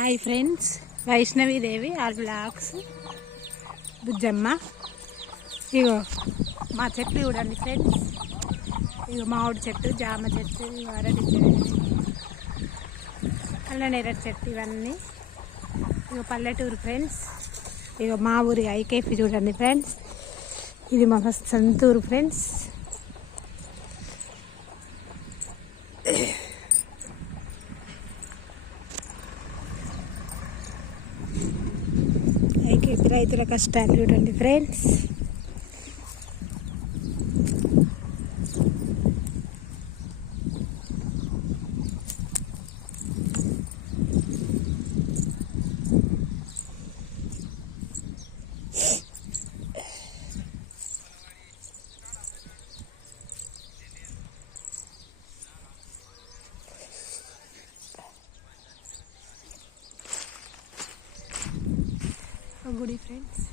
Hi friends, Vaishnavi Devi all blogs Bujjamma. ఇగో మా చెట్లు చూడండి ఫ్రెండ్స్. ఇగో మామిడి చెట్టు, జామ చెట్టు, అరటి చెట్టు, అల్లనేరేడు చెట్టు, ఇవన్నీ ఇగో పల్లెటూరు ఫ్రెండ్స్. ఇగో మా ఊరి ఐకేపీ చూడండి ఫ్రెండ్స్. ఇది మా సొంతూరు ఫ్రెండ్స్. ఐకేపీ రైతుల కష్టాలు చూడండి ఫ్రెండ్స్. గుడి ఫ్రెండ్స్.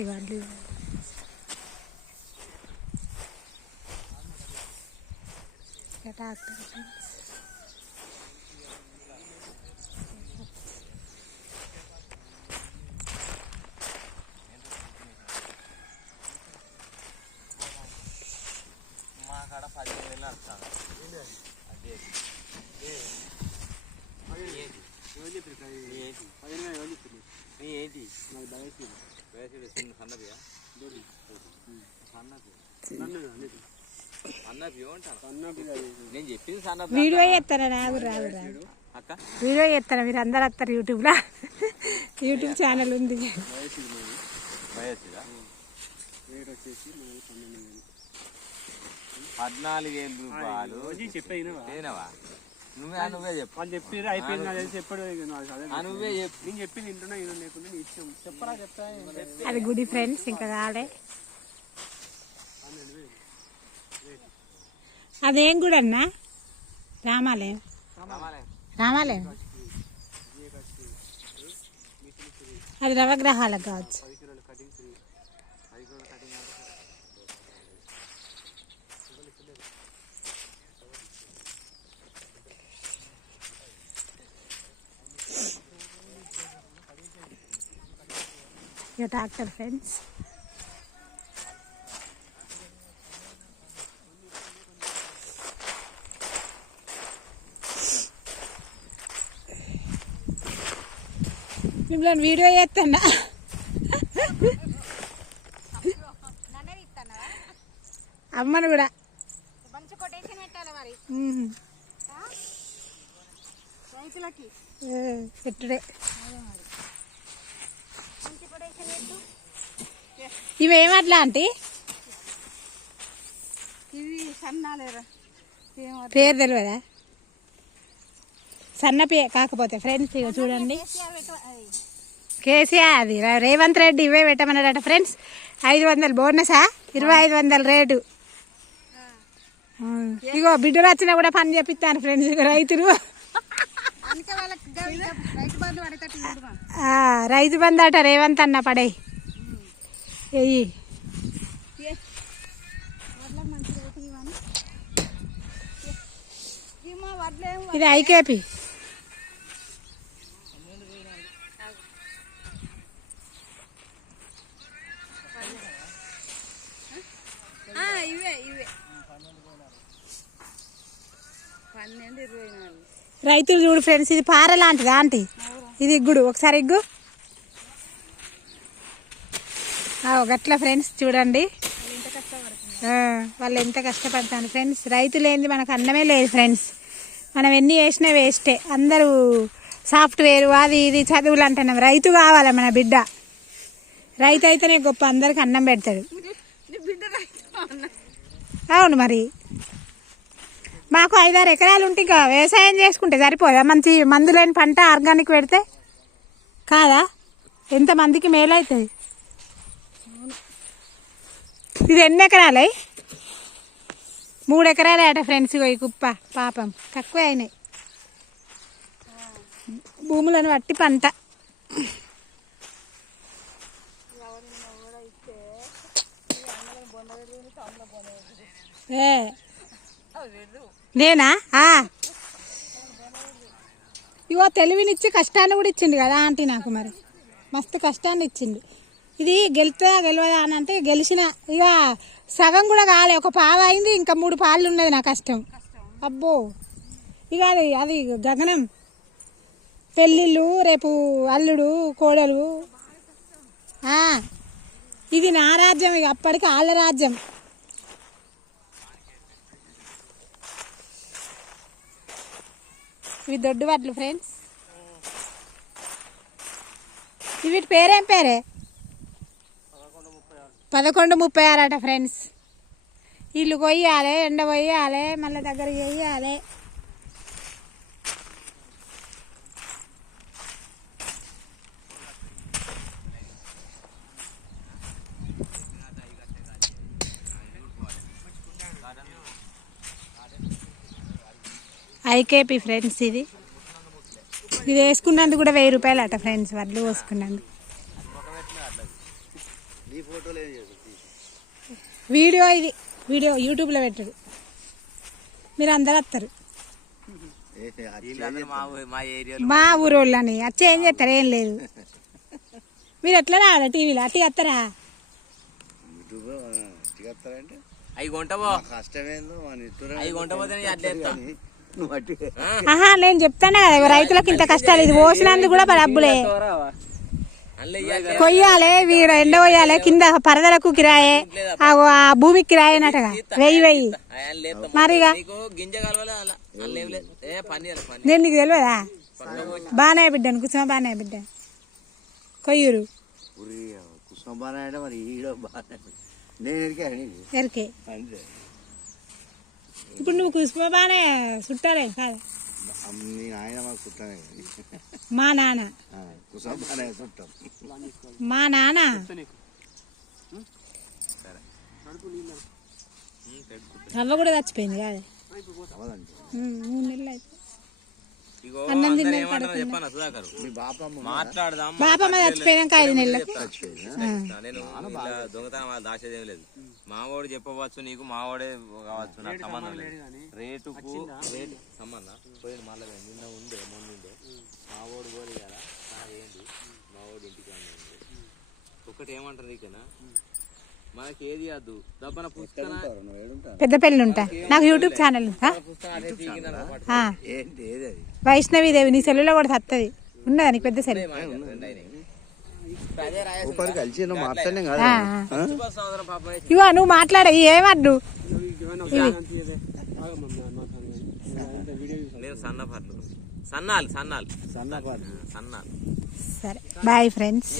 ఇవన్నీ ట్రాక్టర్ ఫ్రెండ్స్. మా కాడ 10,000 వస్తాను. వీడియో చేస్తాను, రాదు రాదు రాదు వీడియో చేస్తాను. మీరు అందరు వస్తారు యూట్యూబ్లో. యూట్యూబ్ ఛానల్ ఉంది. 14,000 రూపాయలు చెప్పేనవా? నువ్వే చెప్పు. చెప్పారు అయిపోయింది. చెప్పాడు నువ్వే చెప్పు. నేను చెప్పింది వింటున్నా, లేకుండా ఇచ్చాం. చెప్పరా చెప్తా. అది గుడి ఫ్రెండ్స్. ఇంకా కాలే. అదేం గుడి అన్నా? రామాలయం. రామాలయం అది నవగ్రహాలకు కావచ్చు. Tractor friends. మిమ్మల్ని వీడియో చేస్తానా? అమ్మను కూడా పెట్టుడే. ఇవేమట్లా అంటే పేరు తెలియదా? సన్న కాకపోతే ఫ్రెండ్స్. ఇక చూడండి, కేసీఆర్ అది రేవంత్ రెడ్డి ఇవే పెట్టమన్నాడట ఫ్రెండ్స్. 500 బోనసా, 2500 రేటు. ఇగో బిడ్డలు వచ్చినా కూడా పని చేపిస్తాను ఫ్రెండ్స్. ఇక రైతులు రైతు బంధు అట రేవంత్ అన్న పడే ఎయ్యి. ఇది ఐకేపీ. రైతులు చూడు ఫ్రెండ్స్. ఇది పార లాంటిది ఆంటీ. ఇది ఇగ్గుడు. ఒకసారి ఇగ్గు. గట్ల ఫ్రెండ్స్ చూడండి. వాళ్ళు ఎంత కష్టపడతాను ఫ్రెండ్స్. రైతులు ఏంది మనకు అన్నమే లేదు ఫ్రెండ్స్. మనం ఎన్ని చేసినా వేస్టే. అందరూ సాఫ్ట్వేర్ అది ఇది చదువులు అంటున్నాం. రైతు కావాలి మన బిడ్డ. రైతు అయితేనే గొప్ప. అందరికి అన్నం పెడతాడు. అవును మరి. మాకు 5-6 ఎకరాలు ఉంటే ఇంకా వ్యవసాయం చేసుకుంటే సరిపోదా? మంచి మందు లేని పంట ఆర్గానిక్ పెడితే కాదా? ఎంతమందికి మేలవుతుంది. ఇది ఎన్ని ఎకరాలు? 3 ఎకరాలే అట ఫ్రెండ్స్. ఈ కుప్ప పాపం తక్కువ అయినాయి. భూములను బట్టి పంట. నేనా? ఇగో తెలివినిచ్చి కష్టాన్ని కూడా ఇచ్చిండు కదా ఆంటీ నాకు. మరి మస్తు కష్టాన్ని ఇచ్చిండు. ఇది గెలుతుందా గెలవదా అని అంటే గెలిచిన. ఇక సగం కూడా కాలే, ఒక పావు అయింది, ఇంకా 3 పాలు ఉన్నది నా కష్టం. అబ్బో ఇక అది గగనం. పెళ్ళిళ్ళు, రేపు అల్లుడు కోడలు. ఇది నా రాజ్యం, ఇక అప్పటికి వాళ్ళ రాజ్యం. ఇవి దొడ్డు వడ్లు ఫ్రెండ్స్. వీటి పేరేం పేరే? 1136 అట ఫ్రెండ్స్. ఇల్లు కొయ్యాలి, ఎండ కొయ్యాలి, మళ్ళీ దగ్గర వేయాలి. IKP friends. ఇది వేసుకున్నందుకు కూడా 1000 రూపాయలు అట ఫ్రెండ్స్. వడ్లు పోసుకున్నందుకు. వీడియో యూట్యూబ్లో పెట్టడు. మీరు అందరు వస్తారు. మా ఊరోళ్ళని వచ్చి ఏం చేస్తారు? ఏం లేదు. మీరు ఎట్లా రావాలి టీవీలో? అట్టి వస్తారా? ఆహా, నేను చెప్తానే కదా రైతులకు ఇంత కష్టాలు. ఇది పోసినందుకు కూడా డబ్బులే. కొయ్యాలి, వీడ ఎండ కొయ్యాలి, కింద పరదలకు కిరాయే, ఆ భూమికి కిరాయనటగా 1000. మరిగా నేను నీకు తెలియదా? బానే బిడ్డను కుసుమ, బానే బిడ్డ కొయ్యూరు ఎరికే. ఇప్పుడు నువ్వు కుసుమ బానే చుట్టాలే కాదు? మా నాన్న అవ్వ కూడా చచ్చిపోయింది కాదు? 3 నెలలు అయితే అన్నం బాపమ్మ చచ్చిపోయినాక 5 నెలలు. దొంగతనం దాచేదేం లేదు. మావాడు చెప్పవచ్చు నీకు, మావాడే కావచ్చు, నాకు సంబంధం లేదు. రేటుకు సంబంధం పోయింది. మళ్ళీ నిన్న ఉండే మొన్న ఉండే మావాడు పోలే కదా. ఏంటి మావాడు ఇంటికి ఒకటి ఏమంటారు నీకనా? మనకి ఏది వద్దు దబ్బన పుస్తకం. పెద్ద పెళ్ళి ఉంటా నాకు యూట్యూబ్ ఛానల్ వైష్ణవీదేవి. నీ సెల్లులో కూడా వస్తుంది. ఉన్నదా నీకు పెద్ద సెల్? ఇవో నువ్వు మాట్లాడ ఏమడ్డు. సన్నాలు సరే బాయ్ ఫ్రెండ్స్.